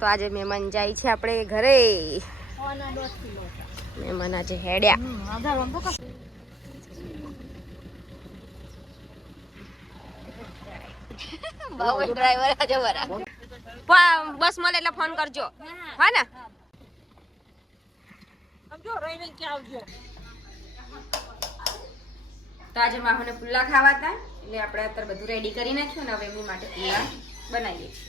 તો આજે મહેમાન જાય છે આપણે ઘરે. મહેમાન આજે હેડ્યા. ડ્રાઈવર આજે બસ મળે એટલે ફોન કરજો. હા ને તો આજે માહોને પુલ્લા ખાવા હતા એટલે આપણે અત્યારે બધું રેડી કરી નાખ્યું ને હવે એમની માટે પુલ્લા બનાવીએ છીએ.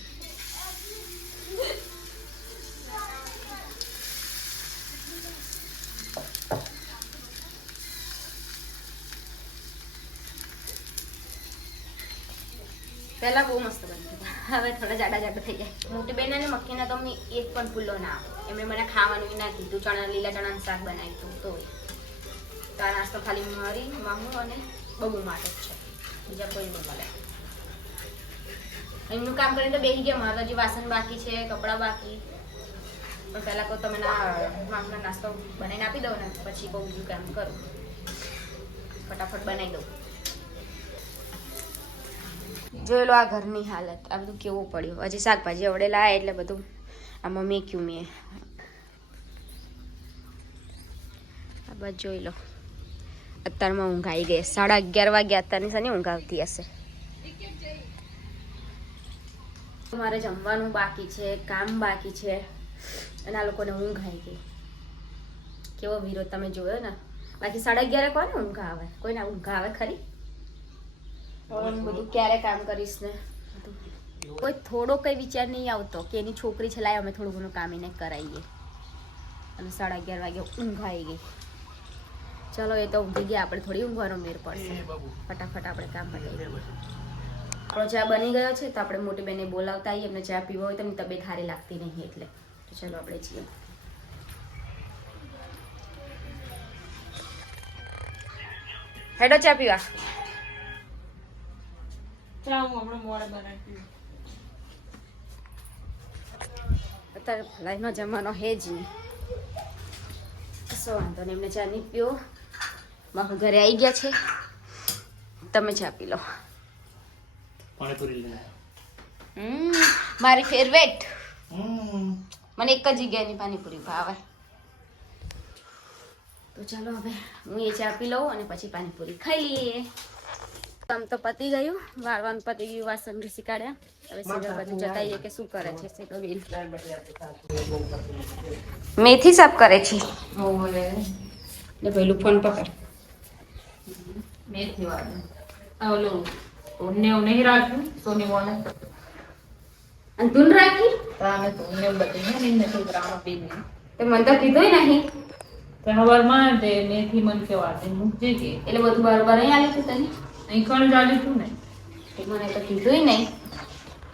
પહેલા બહુ મસ્ત બનતા, હવે થોડા જાડા જાડા થઈ જાય. મોટી બેન અને મક્કીના તો અમને એક પણ પુલ્લો ના આવે. એમણે મને ખાવાનું ના કીધું. લીલા ચણાનું શાક બનાવ્યું હતું તો આ નાસ્તો ખાલી મારી મામુ અને બબુ માટે જ છે, બીજા કોઈ નહીં મળે. એમનું કામ કરીને તો બેસી ગયા. મારા હજી વાસણ બાકી છે, કપડાં બાકી. પણ પહેલાં કહું તમે મામનો નાસ્તો બનાવીને આપી દઉં ને પછી બહુ બીજું કામ કરું. ફટાફટ બનાવી દઉં. જોઈ લો આ ઘરની હાલત, આ બધું કેવું પડ્યું. હજી શાકભાજી અવડે લાયા એટલે બધું આમાં મેક્યું મેં. આ બસ જોઈ લો. અત્યારમાં ઊંઘ આવી ગઈ. 11:30 વાગ્યા. અત્યારની સાની ઊંઘ આવતી હશે. મારે જમવાનું બાકી છે, કામ બાકી છે અને આ લોકોને ઊંઘ આવી ગઈ. કેવો વિરોધ તમે જોયો ને. બાકી 11:30 કોને ઊંઘ આવે? કોઈને ઊંઘ આવે ખરી? બધું ક્યારે કામ કરીશ ને કોઈ થોડો કઈ વિચાર નહીં આવતો કે એની છોકરી છે, લાય અમે થોડું ઘણું કામ એને કરાવીએ. અને 11:30 વાગે ઊંઘ આવી ગઈ. ચલો એ તો ઊંઘી ગયા, આપણે થોડી ઊંઘવાનો મેર પડશે. ફટાફટ આપણે કામ પતાવી દઈએ. આપણો ચા બની ગયો છે તો આપણે મોટી બેને બોલાવતા આવીએ. એમને ચા પીવો હોય તો એમની તબિયત સારી લાગતી નહીં એટલે. તો ચલો આપણે જઈએ. હેડો ચા પીવા. અત્યારે ભલાઈનો જમાનો હે જ નહીં. કશો વાંધો નહીં. એમને ચા નહીં પીવો. મારું ઘરે આવી ગયા છે, તમે ચા પી લો. મારી ફેવરેટ. મને એક જ જગ્યાની પાણીપુરી ભાવે. તો ચાલો હવે હું એ ચા પી લઉં અને પછી પાણીપુરી ખાઈ લઈએ. કામ તો પતી ગયું, વાળવાનું પતી ગયું, વાસણ ઘસી કાઢ્યા. હવે સીધા બધું જતાઈએ કે શું કરે છે. મેથી સાફ કરે છે ને પેલું ફોન પકડ. મેથી વાળું ઓલું ને નહીં રાખ્યું સોની વાળે અને તું રાખી તામે તો ને બધું ને નથી ગ્રામ પીને તે મને તો કીધું નહીં. તો હવારમાં તે મેથી મન કે વાળે મૂકજે કે એટલે બધું બરાબર નહીં આવ્યું હતું તને? અહીં કણ ચાલ્યું હતું ને મને તો કીધું નહીં.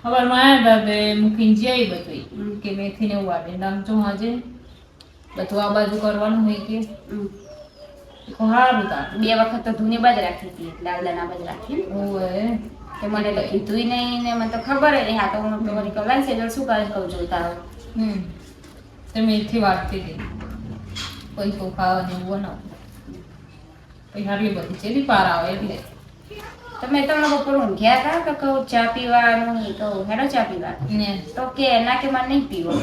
હવારમાં આવ્યા હતા તે મૂકીને જઈ બધું કે મેથી ને વાળે નામ જો આજે બધું આ બાજુ કરવાનું હોય કે સારું તાર 2 વખત તો ધૂની બાજ રાખી હતી એટલે આગળના બાજ રાખી. ઓય તે મને તો કીધું નહીં ને મને તો ખબર નહીં. હા તો હું તમારી કલાઈ છે શું કરે કહું છું તારો. તે મેથી વાળતી હતી પૈસો ખાવા જેવું બનાવું પછી હારી બધી ચેલી પાર આવે એટલે તમે તમને બપોર ઊંઘ્યા હતા કે કહું ચા પીવાનું કહું હેડો ચા પીવા ને તો કે ના કે મને નહીં પીવો.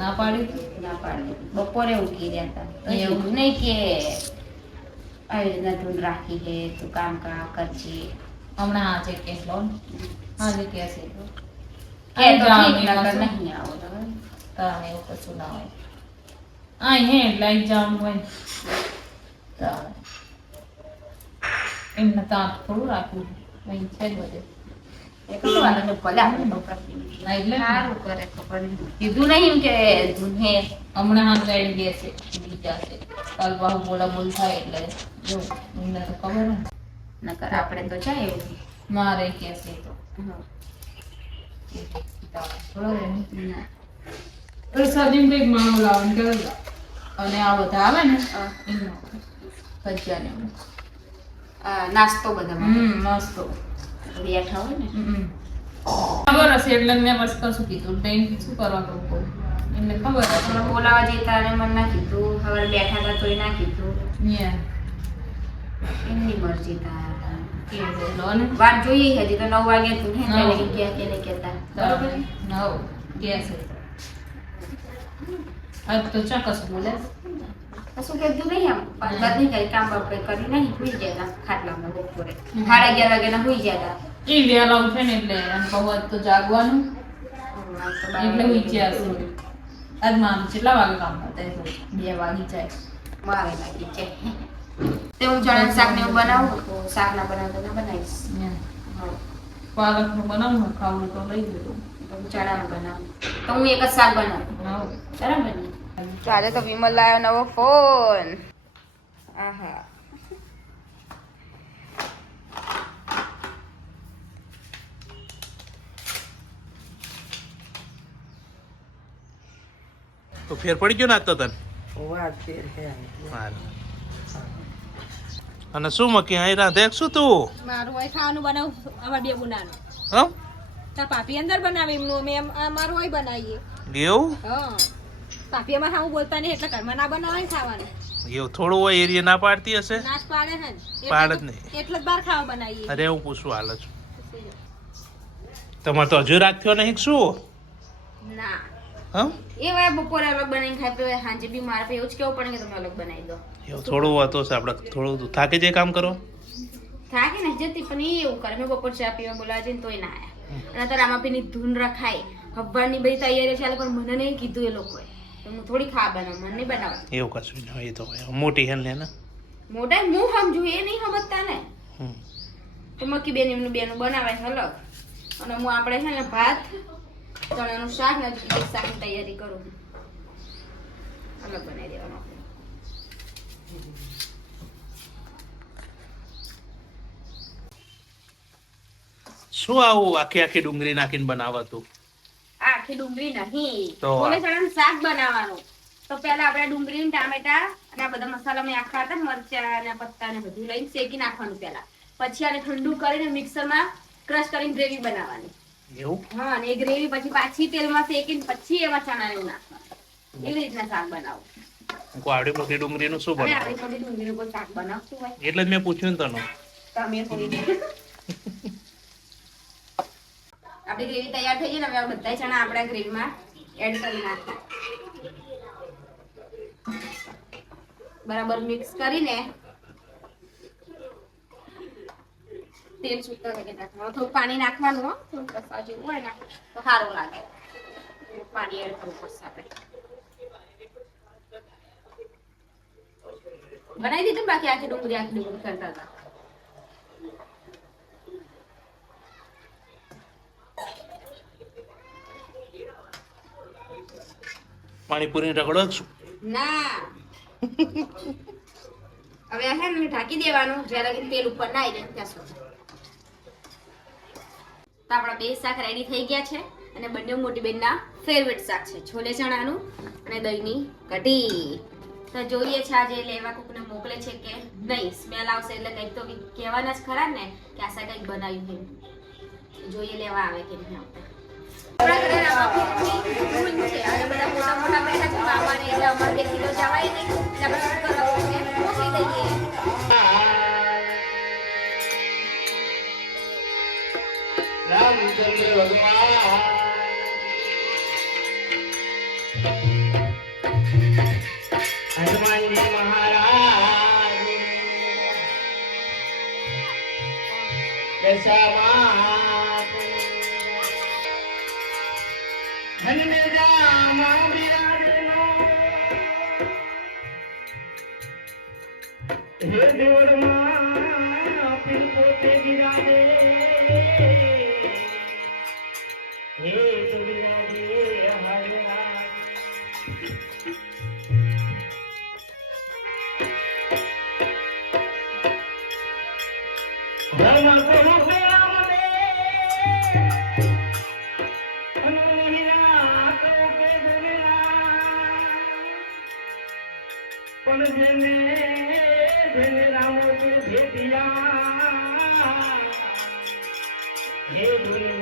ના પાડી ના પાડી. બપોરે ઊંઘી રહ્યા હતા તો એવું નહીં કે આવી રીતના તું રાખી હે તું કામ કરજે. હમણાં આજે કેસ લો આજે કેસ કે તો ઠીક નકર નહીં આવો તમે તારે એવું કશું ના હોય. આ હે લાઈટ જવાનું હોય તારે એમને તાપ થોડું રાખવું અહીં છે જ બધે એટલે સારું કરે ખબર નહીં. કીધું નહીં કે હે હમણાં હાલ ગાડી ગયા છે બીજા છે કાલ બાહુ બોલા બોલ થાય એટલે જો એમને તો ખબર ને નકર આપણે તો જાય એવું મારે કે છે તો સજીમ કંઈક માણો લાવવાનું કે અને આ બધા આવે ને એમનો ભજીયા ને નાસ્તો બધા નાસ્તો બેઠા હોય ને ખબર હશે એટલે મેં બસ કશું કીધું શું કરવા કહું એમને ખબર હશે બોલાવા જતા અને મને ના કીધું. હવે બેઠા હતા તોય ના કીધું. એમની મરજી તાર કેવું છે લો ને વાત જોઈએ હજી તો 9 વાગે તું હે હા. એટલે ગયા કે નહીં કહેતા બરોબર નવ ગેસ આજ તો ચોક્કસ બોલે કશું કીધું નહીં આમ વાત નહીં કરી કામ બાપ કઈ કરી નહીં સુઈ ગયા હતા ખાટલામાં બપોરે હમ. 11:30 વાગ્યાના સુઈ ગયા હતા એ વહેલા ઉઠે ને એટલે એમ કહું આજ તો જાગવાનું એટલે વિચાર આજ મામ કેટલા વાગે કામ કરતા 2 વાગી જાય મારે લાગી છે તે હું ચણાનું શાક ને એવું બનાવું તો શાક ના બનાવતા ના બનાવીશ એમ. હા પાલકનું બનાવું ને ખાવું તો લઈ ગયું તો હું ચણાનું બનાવું તો હું એક જ શાક બનાવું બરાબર ને તો આજે તો વિમલ લાવ્યો નવો ફોન આહા તો ફેર પડી ગયો ને આજ તો તને અને શું મકી અહીં રાંધે શું તું મારું હોય ખાવાનું બનાવું અમાર બે ગુનાનું હમ તા પાપી અંદર બનાવે એમનું અમે અમારું હોય બનાવીએ એવું હા પાપી અમારે ખાવું બોલતા નહીં એટલે ઘરમાં ના બનાવાય ને ખાવાનું એવું થોડું હોય એરિયા ના પાડતી હશે નાશ પાડે છે ને પાડે જ નહીં. એટલે જ બહાર ખાવા બનાવીએ અરે હું પૂછું હાલ છું તમારે તો હજુ રાખ્યો નહીં કે શું ના હમ એ વાર બપોરે અલગ બનાવીને ખાય તો સાંજે બી મારે તો એવું જ કેવું પડે કે તમે અલગ બનાવી દો એવું થોડું હતો છે આપણે થોડું થાકી જાય કામ કરો થાકે ને જતી પણ એ એવું કરે મેં બપોર ચા પીવા બોલાવે છે ને તોય ના આયા અને અત્યારે રામાપીની ધૂન રખાય હબ્બાની બધી તૈયારી ચાલે પણ મને નહીં કીધું એ લોકોએ તો હું થોડી ખા બનાવું મને નહીં બનાવું એવું કશું નહીં હોય એ તો હોય મોટી હેલ ને મોટા હું સમજુ એ નહીં સમજતા ને હમ તો મકી બેન એમનું બેનું બનાવે છે અલગ અને હું આપણે છે ને ભાત ચણાનું શાક ને હજુ બીજું શાકની તૈયારી કરું અલગ બનાવી દેવાનું આપણે. શું આવું આખી આખી ડુંગળી નાખીને બનાવતું આ આખી ડુંગળી નહીં તો છોલે ચણાનું શાક બનાવવાનું તો પહેલા આપણે ડુંગળી ને ટામેટા અને આ બધા મસાલા મેં આખા હતા મરચા અને પત્તા ને બધું લઈને શેકી નાખવાનું પહેલા પછી આને ઠંડુ કરીને મિક્સરમાં ક્રશ કરીને ગ્રેવી બનાવવાની એવું હા અને એ ગ્રેવી પછી પાછી તેલમાં શેકીને પછી એમાં ચણા એવું નાખવાનું એવી રીતના શાક બનાવું હું આવડી મોટી ડુંગળીનું શું અને બનાવું આવી થોડી ડુંગળીનું કોઈ શાક બનાવતું હોય એટલે જ મેં પૂછ્યું ને તને તમે થોડી આપણી ગ્રેવી તૈયાર થઈ ગઈ ને હવે આ બધા ચણા આપણા ગ્રેવીમાં એડ કરી નાખીએ બરાબર મિક્સ કરીને તેલ છૂટતા કરી નાખવાનું થોડું પાણી નાખવાનું હો થોડું કસા જેવું હોય ને તો સારું લાગે પાણી એડ કરવું પડશે આપણે બનાવી દીધું ને બાકી આખી ડુંગળી કરતા હતા પાણીપુરી રગડો જ છું ના હવે આ હે ને ઢાંકી દેવાનું જ્યારે લગી તેલ ઉપર ના આવી જાય ત્યાં સુધી તો આપણા બે શાક રેડી થઈ ગયા છે અને બંને મોટી બેનના ફેવરેટ શાક છે છોલે ચણાનું અને દહીંની કઢી તો જોઈએ છે આજે લેવા કોકને મોકલે છે કે નહીં સ્મેલ આવશે એટલે કંઈક તો કહેવાના જ ખરા ને કે આ શાક કંઈક બનાવ્યું છે જોઈએ લેવા આવે કે નહીં આવતા આપણા ઘરે રામાપીરની ધૂન છે અને બધા મોટા મોટા બેઠા છે મામાને એટલે અમારે 2 કિલો જવાય નહીં એટલે આપણે શું કરવાનું છે મોકલી દઈએ રામચંદ્ર ભગવાન હનુમાનજી મહારાજ દશામાં ધનમેજામાં બિરાજેલો હે દેવળમાં પીર પોતે બિરાજે હે તુ બિરાજે હરરા ધર્મ પ્રભુ રામને અનુહીના તો કે ધનના પણ જેને જેને રામો તું ભેટિયા હે ગુરુ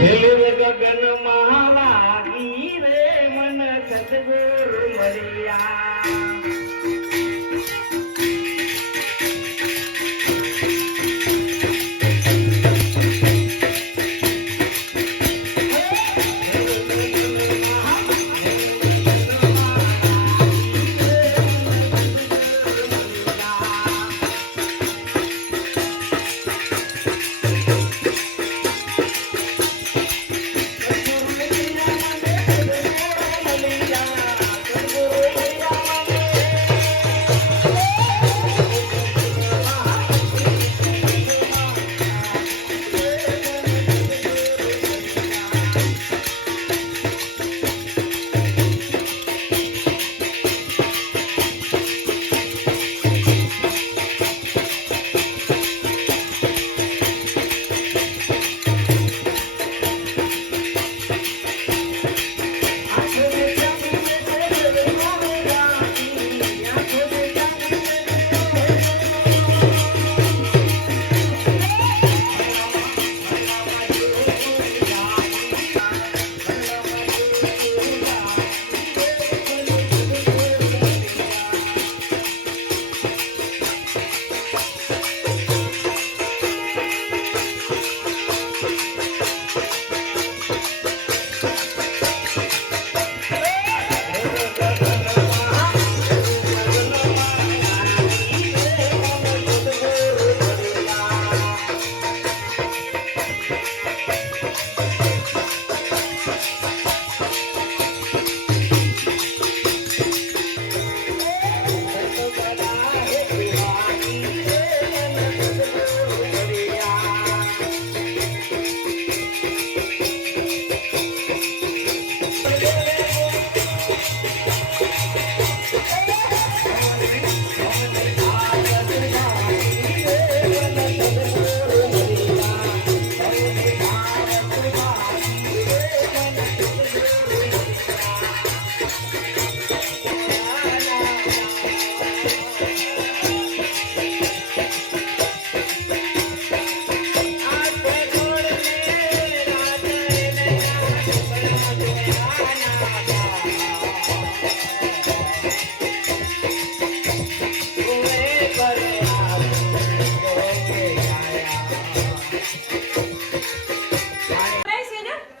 મને ગગન મહારાગી રે મન સદગુરુ મરિયા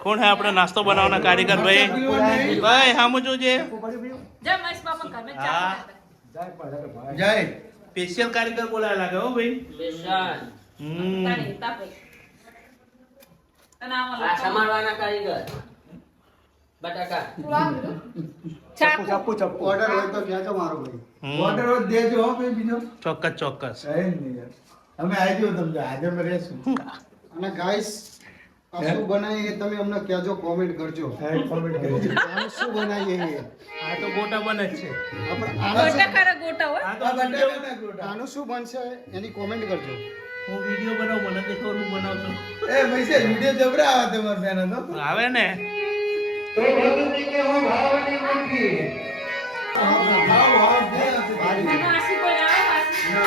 કોણ હે આપણે નાસ્તો બનાવવાના કારીગર ભાઈ ભાઈ હામું જોજે જા મહેશ બાપા ઘરમાં ચા હા. બનાવતા. જય સ્પેશિયલ કારીગર બોલાયા લાગે હો ભાઈ હમ તારી તાપે. અને આમાં આ લખો. સમારવાના કારીગર બટાકા ચાકુ. ઓર્ડર હોય તો કહેજો મારો ભાઈ. હમ. ઓર્ડર હોય તો દેજો હો ભાઈ બીજો. ચોક્કસ ચોક્કસ કઈ નહીં યાર. અમે આવી ગયો તમને આજે અમે રહેશું. અને ગાઈસ આ શું બનાવીએ એ તમે અમને કહેજો, કોમેન્ટ કરજો. કોમેન્ટ કરજો આનું શું બનાવીએ એ. આ તો ગોટા બને જ છે આપણે ગોટા ખરા ગોટા હોય. આ તો બટાકાના ગોટા. આનું શું બનશે એની કોમેન્ટ કરજો. હું વિડીયો બનાવું મને દેખો હું બનાવશું એ પૈસે વિડિયો જબરા આવે તમારા બેન તો. આવે ને તો ભગવતી કે હો ભાવની મૂકી અને આશી કોઈ આવે પાછી.